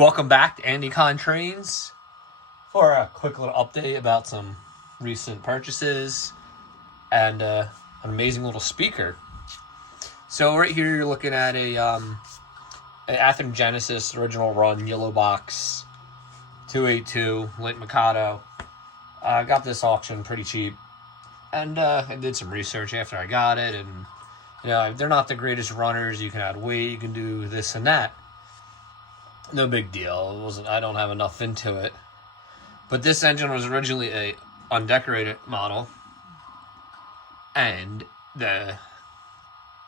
Welcome back to Andy Con Trains for a quick little update about some recent purchases and an amazing little speaker. So right here you're looking at an Athearn Genesis original run yellow box 282 Late Mikado. I got this auction pretty cheap, and I did some research after I got it, and they're not the greatest runners. You can add weight, you can do this and that. No big deal. I don't have enough into it. But this engine was originally a undecorated model, and the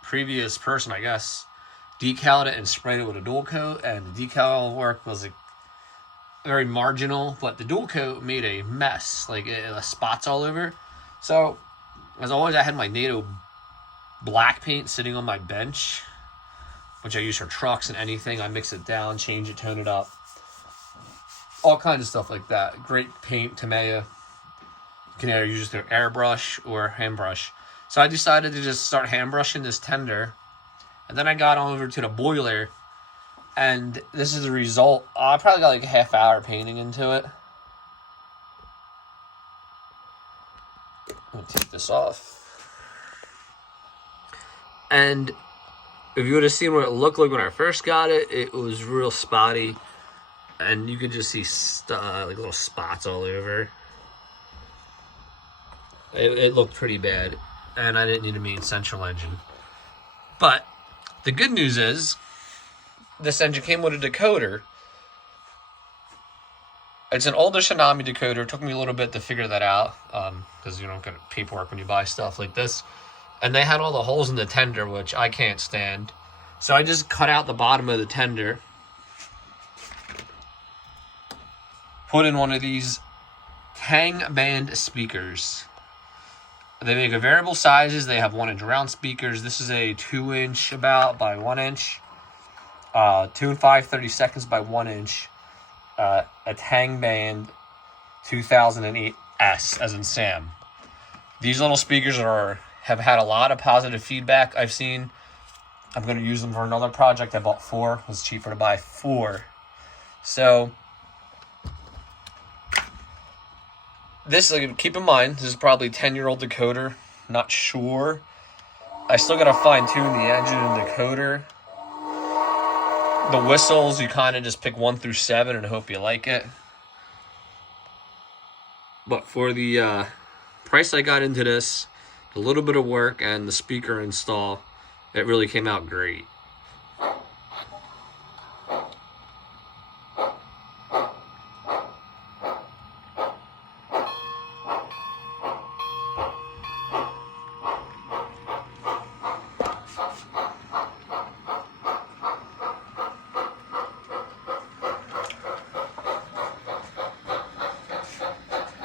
previous person, I guess, decaled it and sprayed it with a dual coat, and the decal work was very marginal, but the dual coat made a mess, spots all over. So, as always, I had my NATO black paint sitting on my bench, which I use for trucks and anything. I mix it down, change it, tone it up. All kinds of stuff like that. Great paint, Tamiya. You can either use their airbrush or hand brush. So I decided to just start hand brushing this tender. And then I got on over to the boiler. And this is the result. I probably got like a half hour painting into it. I'm going to take this off. And if you would have seen what it looked like when I first got it, it was real spotty. And you could just see little spots all over. It looked pretty bad. And I didn't need a main central engine. But the good news is, this engine came with a decoder. It's an older Tsunami decoder. It took me a little bit to figure that out. Because you don't get paperwork when you buy stuff like this. And they had all the holes in the tender, which I can't stand. So I just cut out the bottom of the tender. Put in one of these Tang Band speakers. They make a variable sizes. They have 1-inch round speakers. This is a 2-inch about by 1 inch. 2 and 5/32 by 1 inch. A Tang Band 2008S, as in Sam. These little speakers have had a lot of positive feedback I've seen. I'm going to use them for another project. I bought 4. It was cheaper to buy 4. So, keep in mind, this is probably a 10-year-old decoder. Not sure. I still got to fine-tune the engine and decoder. The whistles, you kind of just pick 1 through 7 and hope you like it. But for the price I got into this, a little bit of work and the speaker install, it really came out great.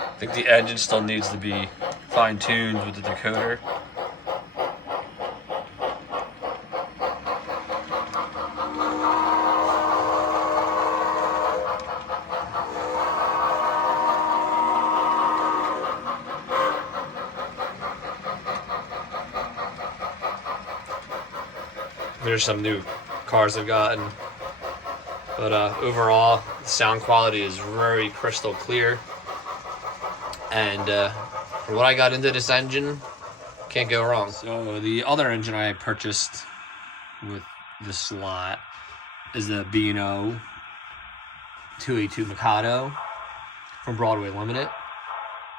I think the engine still needs to be fine-tuned with the decoder. There's some new cars I've gotten, but overall the sound quality is very crystal clear. And for what I got into this engine, can't go wrong. So the other engine I purchased with this slot is the B&O 282 Mikado from Broadway Limited.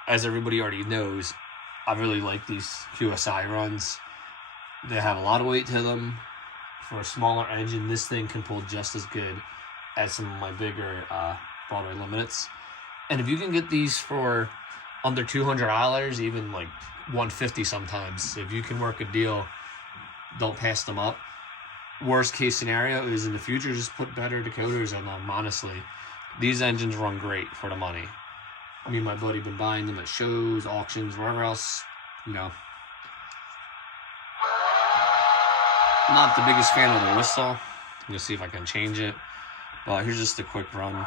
As everybody already knows, I really like these QSI runs. They have a lot of weight to them. For a smaller engine, this thing can pull just as good as some of my bigger Broadway Limiteds. And if you can get these for under $200, even like $150 sometimes, if you can work a deal, don't pass them up. Worst case scenario is in the future, just put better decoders on them. Honestly, these engines run great for the money. Me and my buddy been buying them at shows, auctions, wherever else. Not the biggest fan of the whistle. I'm gonna see if I can change it. But here's just a quick run.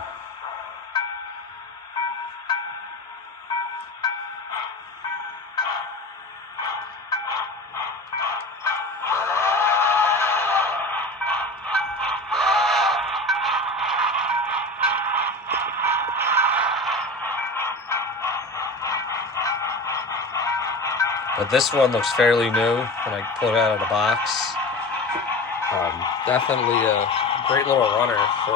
But this one looks fairly new when I pull it out of the box. Definitely a great little runner for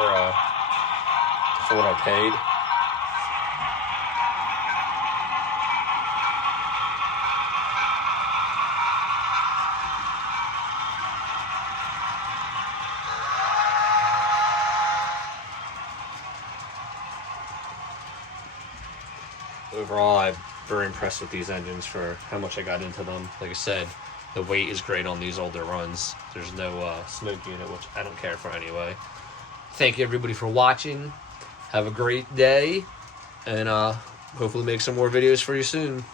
what I paid. Overall, I'm very impressed with these engines for how much I got into them. Like I said, the weight is great on these older runs. There's no smoke unit, which I don't care for anyway. Thank you everybody for watching. Have a great day, and hopefully make some more videos for you soon.